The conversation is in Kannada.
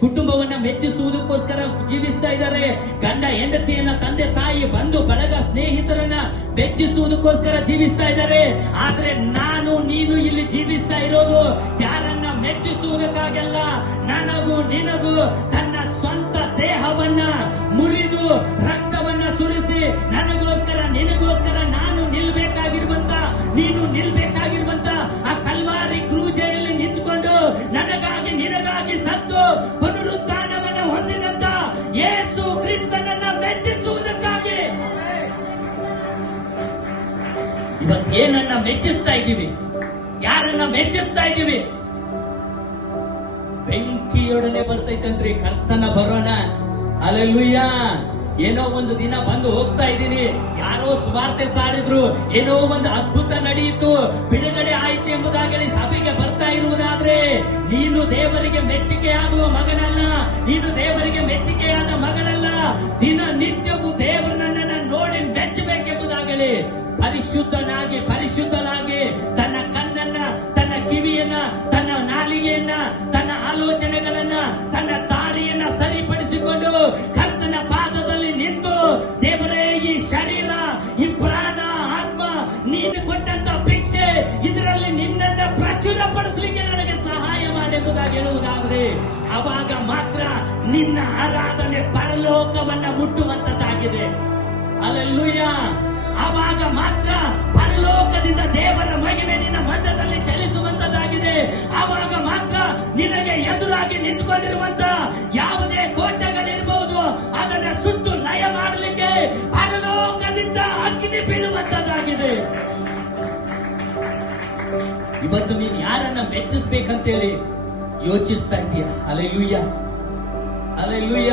ಕುಟುಂಬವನ್ನ ಮೆಚ್ಚಿಸುವುದಕ್ಕೋಸ್ಕರ ಜೀವಿಸ್ತಾ ಇದ್ದಾರೆ. ಗಂಡ ಹೆಂಡತಿಯನ್ನ, ತಂದೆ ತಾಯಿ, ಬಂಧು ಬಳಗ, ಸ್ನೇಹಿತರನ್ನ ಮೆಚ್ಚಿಸುವುದಕ್ಕೋಸ್ಕರ ಜೀವಿಸ್ತಾ ಇದ್ದಾರೆ. ಆದ್ರೆ ನಾನು ನೀನು ಇಲ್ಲಿ ಜೀವಿಸ್ತಾ ಇರೋದು ಯಾರನ್ನ ಮೆಚ್ಚಿಸುವುದಕ್ಕಾಗಲ್ಲ. ನನಗೂ ನಿನಗೂ ತನ್ನ ಸ್ವಂತ ದೇಹವನ್ನ ಮುರಿದು ರಕ್ತವನ್ನ ಸುರಿಸಿ ನನಗೋಸ್ಕರ ನಿನಗೋಸ್ಕರ ನಾನು ನಿಲ್ಬೇಕಾಗಿರುವಂತ, ನೀನು ನಿಲ್ಬೇಕಾಗಿರುವಂತ ಆ ಕಲ್ವಾರಿ ಕ್ರೂಜೆಯಲ್ಲಿ ನಿಂತುಕೊಂಡು ನನಗಾಗಿ ನಿನಗಾಗಿ ಸತ್ತು ಪುನರುತ್ಥಾನವನ್ನ ಹೊಂದಿದಂತ ಯೇಸು ಕ್ರಿಸ್ತನನ್ನ ಮೆಚ್ಚಿಸುವುದಕ್ಕಾಗಿ ಇವತ್ತು ಏನನ್ನ ಮೆಚ್ಚಿಸ್ತಾ ಇದ್ದೀವಿ? ಯಾರನ್ನ ಮೆಚ್ಚಿಸ್ತಾ ಇದ್ದೀವಿ? ಬೆಂಕಿಯೊಡನೆ ಬರ್ತೈತಂತ್ರಿ ಕರ್ತನ ಬರೋಣ. ಹಲ್ಲೆಲೂಯ. ಏನೋ ಒಂದು ದಿನ ಬಂದು ಹೋಗ್ತಾ ಇದ್ದೀನಿ, ಯಾರೋ ಸುವಾರ್ತೆ ಸಾರಿದ್ರು, ಏನೋ ಒಂದು ಅದ್ಭುತ ನಡೆಯಿತು, ಬಿಡುಗಡೆ ಆಯಿತು ಎಂಬುದಾಗಿ ಸಭೆಗೆ ಬರ್ತಾ ಇರುವುದಾದ್ರೆ ನೀನು ದೇವರಿಗೆ ಮೆಚ್ಚುಗೆಯಾಗುವ ಮಗನಲ್ಲ, ನೀನು ದೇವರಿಗೆ ಮೆಚ್ಚುಗೆಯಾದ ಮಗಳಲ್ಲ. ದಿನ ನಿತ್ಯವೂ ದೇವರು ನನ್ನನ್ನು ನೋಡಿ ಮೆಚ್ಚಬೇಕೆಂಬುದಾಗಲಿ ಪರಿಶುದ್ಧನಾಗಿ ತನ್ನ ಕಣ್ಣನ್ನ, ತನ್ನ ಕಿವಿಯನ್ನ, ತನ್ನ ನಾಲಿಗೆಯನ್ನ, ತನ್ನ ಆಲೋಚನೆಗಳನ್ನ, ತನ್ನ ದಾರಿಯನ್ನ ಸರಿಪಡಿಸಿಕೊಂಡು ಕರ್ತನ ಪಾದದಲ್ಲಿ ನಿಂತು, ದೇವರೇ ಈ ಶರೀರ, ಈ ಪ್ರಾಣ, ಆತ್ಮ ನೀನು ಕೊಟ್ಟಂತ ಭಿಕ್ಷೆ, ಇದರಲ್ಲಿ ನಿನ್ನನ್ನ ಪ್ರಚುರಪಡಿಸಲಿಕ್ಕೆ ನನಗೆ ಸಹಾಯ ಮಾಡೆಂಬುದಾಗಿ ಹೇಳುವುದಾದ್ರೆ ಅವಾಗ ಮಾತ್ರ ನಿನ್ನ ಆರಾಧನೆ ಪರಲೋಕವನ್ನ ಮುಟ್ಟುವಂತದ್ದಾಗಿದೆ. ಹಲ್ಲೆಲೂಯ. ಆವಾಗ ಮಾತ್ರ ಪರಲೋಕದಿಂದ ದೇವರ ಮಹಿಮೆ ನಿನ್ನ ಮಧ್ಯದಲ್ಲಿ ಚಲಿಸುವಂತದ್ದಾಗಿದೆ. ಆವಾಗ ಮಾತ್ರ ನಿನಗೆ ಎದುರಾಗಿ ನಿಂತುಕೊಂಡಿರುವಂತ ಯಾವುದೇ ಕೋಟೆಗಳಿರಬಹುದು, ಅದನ್ನ ಸುಟ್ಟು ಲಯ ಮಾಡಲಿಕ್ಕೆ ಪರಲೋಕದಿಂದ ಅಗ್ನಿ ಬೀಳುವಂತದ್ದಾಗಿದೆ. ಇವತ್ತು ನೀನು ಯಾರನ್ನ ಮೆಚ್ಚಿಸ್ಬೇಕಂತೇಳಿ ಯೋಚಿಸ್ತಾ ಇದೀಯ? Hallelujah, hallelujah.